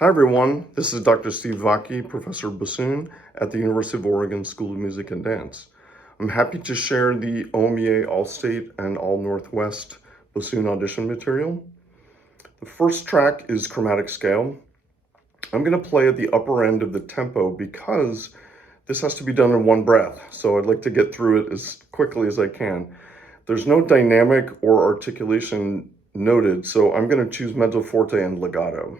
Hi everyone, this is Dr. Steve Vacchi, Professor of Bassoon at the University of Oregon School of Music and Dance. I'm happy to share the OMEA All-State and All-Northwest Bassoon audition material. The first track is Chromatic Scale. I'm going to play at the upper end of the tempo because this has to be done in one breath, so I'd like to get through it as quickly as I can. There's no dynamic or articulation noted, so I'm going to choose mezzo forte and legato.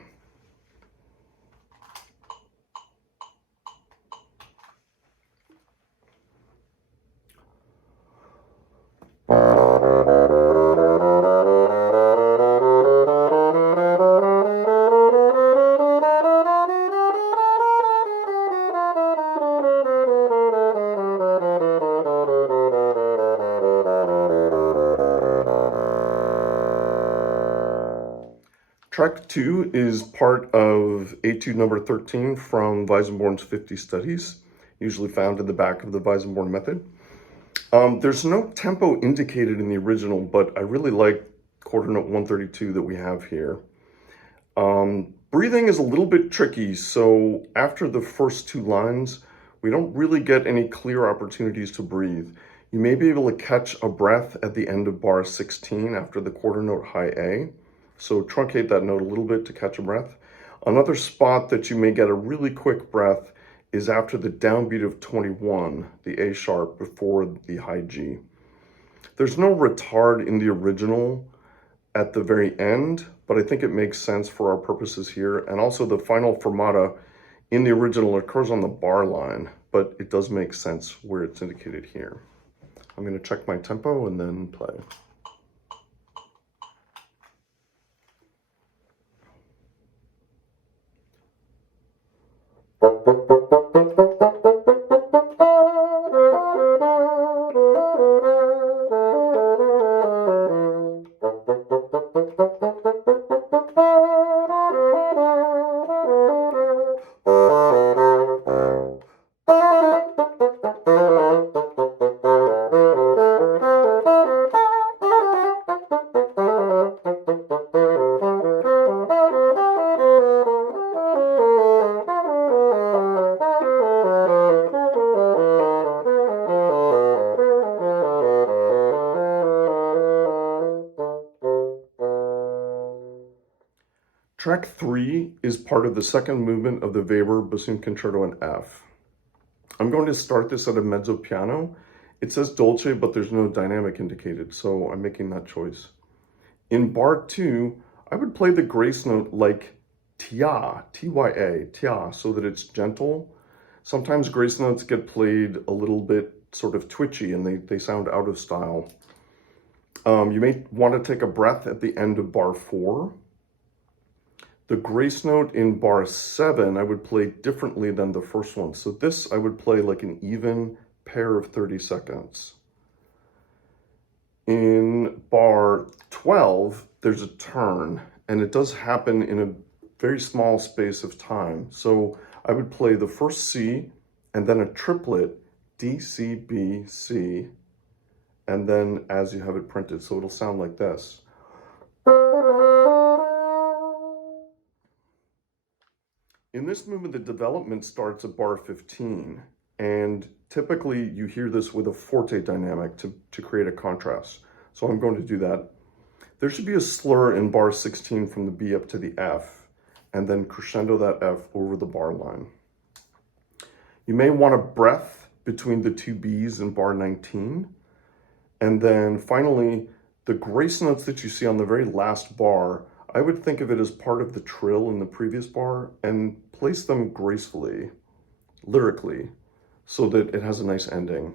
Track 2 is part of Etude number 13 from Weissenborn's 50 Studies, usually found in the back of the Weissenborn method. There's no tempo indicated in the original, but I really like quarter note 132 that we have here. Breathing is a little bit tricky, so after the first two lines, we don't really get any clear opportunities to breathe. You may be able to catch a breath at the end of bar 16 after the quarter note high A. So truncate that note a little bit to catch a breath. Another spot that you may get a really quick breath is after the downbeat of 21, the A sharp before the high G. There's no retard in the original at the very end, but I think it makes sense for our purposes here. And also the final fermata in the original occurs on the bar line, but it does make sense where it's indicated here. I'm going to check my tempo and then play. Track 3 is part of the second movement of the Weber Bassoon Concerto in F. I'm going to start this at a mezzo piano. It says dolce, but there's no dynamic indicated, so I'm making that choice. In bar 2, I would play the grace note like tia, T-Y-A, tia, so that it's gentle. Sometimes grace notes get played a little bit sort of twitchy and they sound out of style. You may want to take a breath at the end of bar 4. The grace note in bar 7, I would play differently than the first one. So this I would play like an even pair of 30 seconds. In bar 12, there's a turn, and it does happen in a very small space of time. So I would play the first C, and then a triplet, D, C, B, C, and then as you have it printed. So it'll sound like this. In this movement, the development starts at bar 15, and typically you hear this with a forte dynamic to create a contrast. So I'm going to do that. There should be a slur in bar 16 from the B up to the F, and then crescendo that F over the bar line. You may want a breath between the two Bs in bar 19, and then finally, the grace notes that you see on the very last bar, I would think of it as part of the trill in the previous bar and place them gracefully, lyrically, so that it has a nice ending.